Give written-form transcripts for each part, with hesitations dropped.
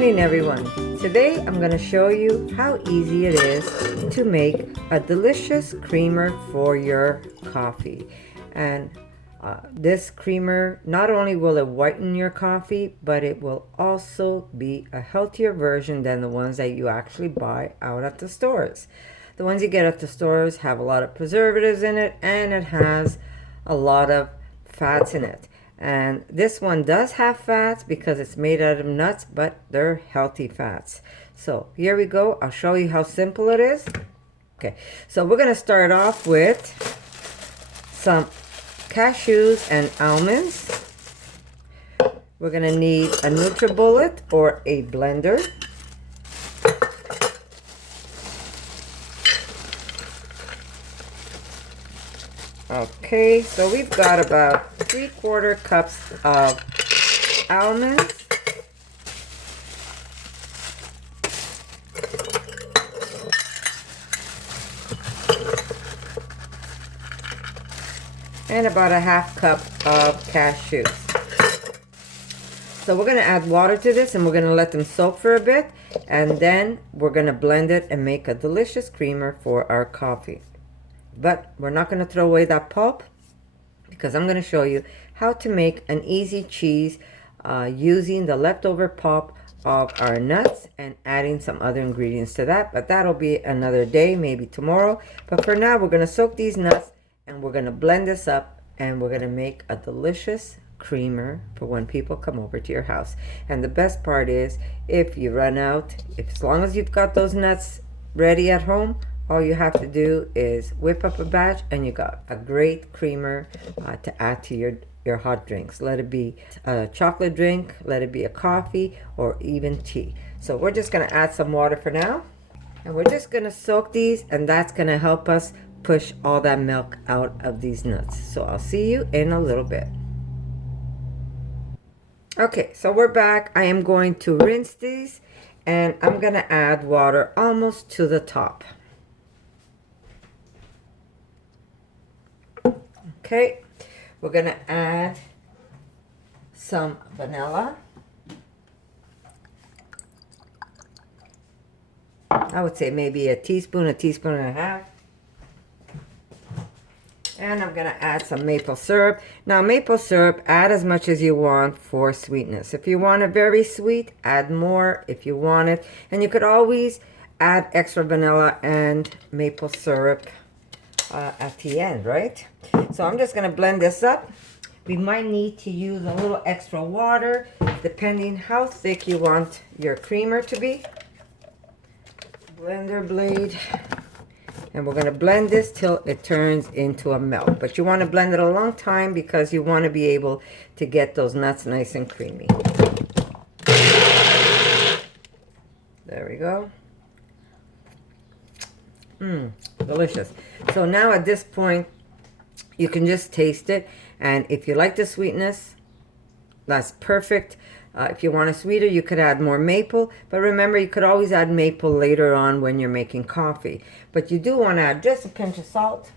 morning, everyone. Today I'm going to show you how easy it is to make a delicious creamer for your coffee. And this creamer, not only will it whiten your coffee, but it will also be a healthier version than the ones that you actually buy out at the stores. The ones you get at the stores have a lot of preservatives in it, and it has a lot of fats in it. And this one does have fats because it's made out of nuts, but they're healthy fats. So here we go. I'll show you how simple it is. Okay, so we're going to start off with some cashews and almonds. We're going to need a NutriBullet or a blender. Okay, so we've got about 3/4 cups of almonds. And about a 1/2 cup of cashews. So we're going to add water to this and we're going to let them soak for a bit. And then we're going to blend it and make a delicious creamer for our coffee. But we're not going to throw away that pulp because I'm going to show you how to make an easy cheese using the leftover pulp of our nuts and adding some other ingredients to that. But that'll be another day, maybe tomorrow. But for now, we're going to soak these nuts and we're going to blend this up and we're going to make a delicious creamer for when people come over to your house. And the best part is, if you run out, as long as you've got those nuts ready at home, all you have to do is whip up a batch and you got a great creamer to add to your hot drinks. Let it be a chocolate drink, let it be a coffee, or even tea. So we're just going to add some water for now. And we're just going to soak these, and that's going to help us push all that milk out of these nuts. So I'll see you in a little bit. Okay, so we're back. I am going to rinse these, and I'm going to add water almost to the top. Okay, we're going to add some vanilla. I would say maybe a teaspoon and a half. And I'm going to add some maple syrup. Now, maple syrup, add as much as you want for sweetness. If you want it very sweet, add more if you want it. And you could always add extra vanilla and maple syrup at the end, right? So I'm just going to blend this up. We might need to use a little extra water depending how thick you want your creamer to be. Blender blade. And we're going to blend this till it turns into a melt. But you want to blend it a long time because you want to be able to get those nuts nice and creamy. There we go. Delicious. So now at this point, you can just taste it. And if you like the sweetness, that's perfect. If you want it sweeter, you could add more maple. But remember, you could always add maple later on when you're making coffee. But you do want to add just a pinch of salt.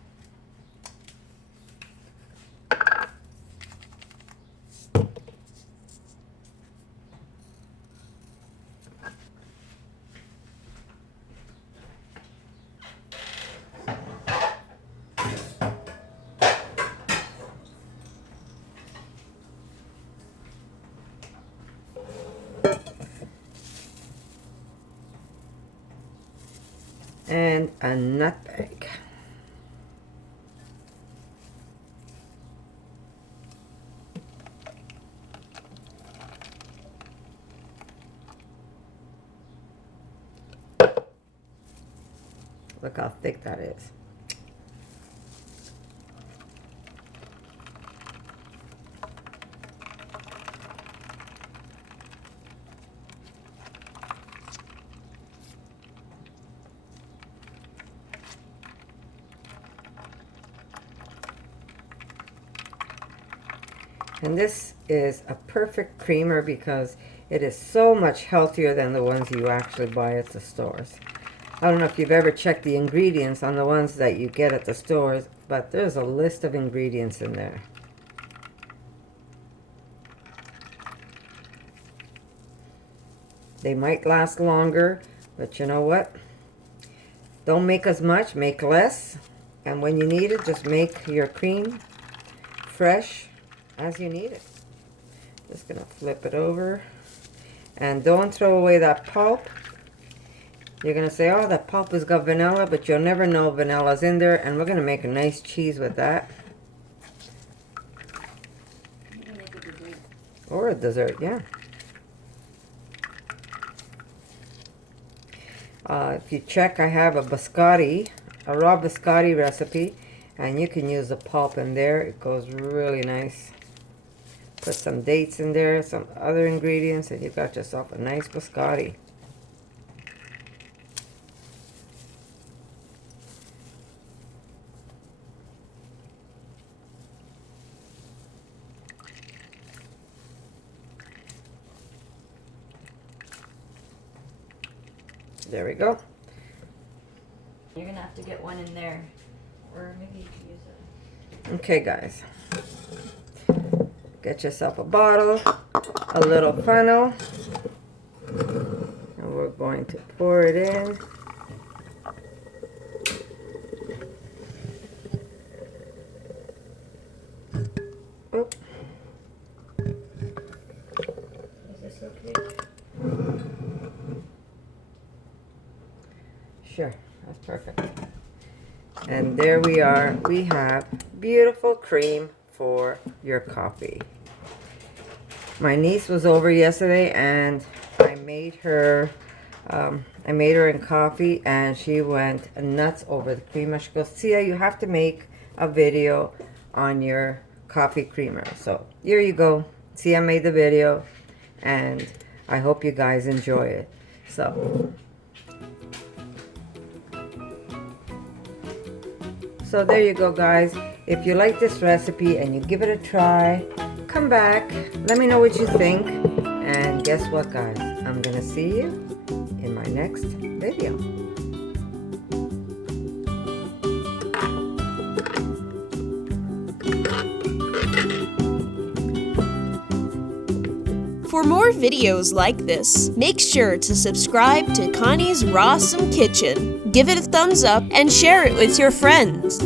And a nutmeg. Look how thick that is. And this is a perfect creamer because it is so much healthier than the ones you actually buy at the stores. I don't know if you've ever checked the ingredients on the ones that you get at the stores, but there's a list of ingredients in there. They might last longer, but you know what? Don't make as much, make less. And when you need it, just make your cream fresh as you need it. Just gonna flip it over. And don't throw away that pulp. You're gonna say, oh, that pulp has got vanilla, but you'll never know vanilla's in there. And we're gonna make a nice cheese with that. Or a dessert, yeah. If you check, I have a biscotti, a raw biscotti recipe, and you can use the pulp in there. It goes really nice. Put some dates in there, some other ingredients, and you've got yourself a nice biscotti. There we go. You're gonna have to get one in there, or maybe you can use it. Okay, guys. Get yourself a bottle, a little funnel, and we're going to pour it in. Oop. Is this okay? Sure, that's perfect. And there we are. We have beautiful cream for your coffee. My niece was over yesterday and I made her in coffee and she went nuts over the creamer. She goes, Sia, you have to make a video on your coffee creamer. So here you go. Sia made the video and I hope you guys enjoy it. So there you go, guys. If you like this recipe and you give it a try, come back, let me know what you think, and guess what, guys? I'm gonna see you in my next video. For more videos like this, make sure to subscribe to Connie's RAWsome Kitchen, give it a thumbs up, and share it with your friends.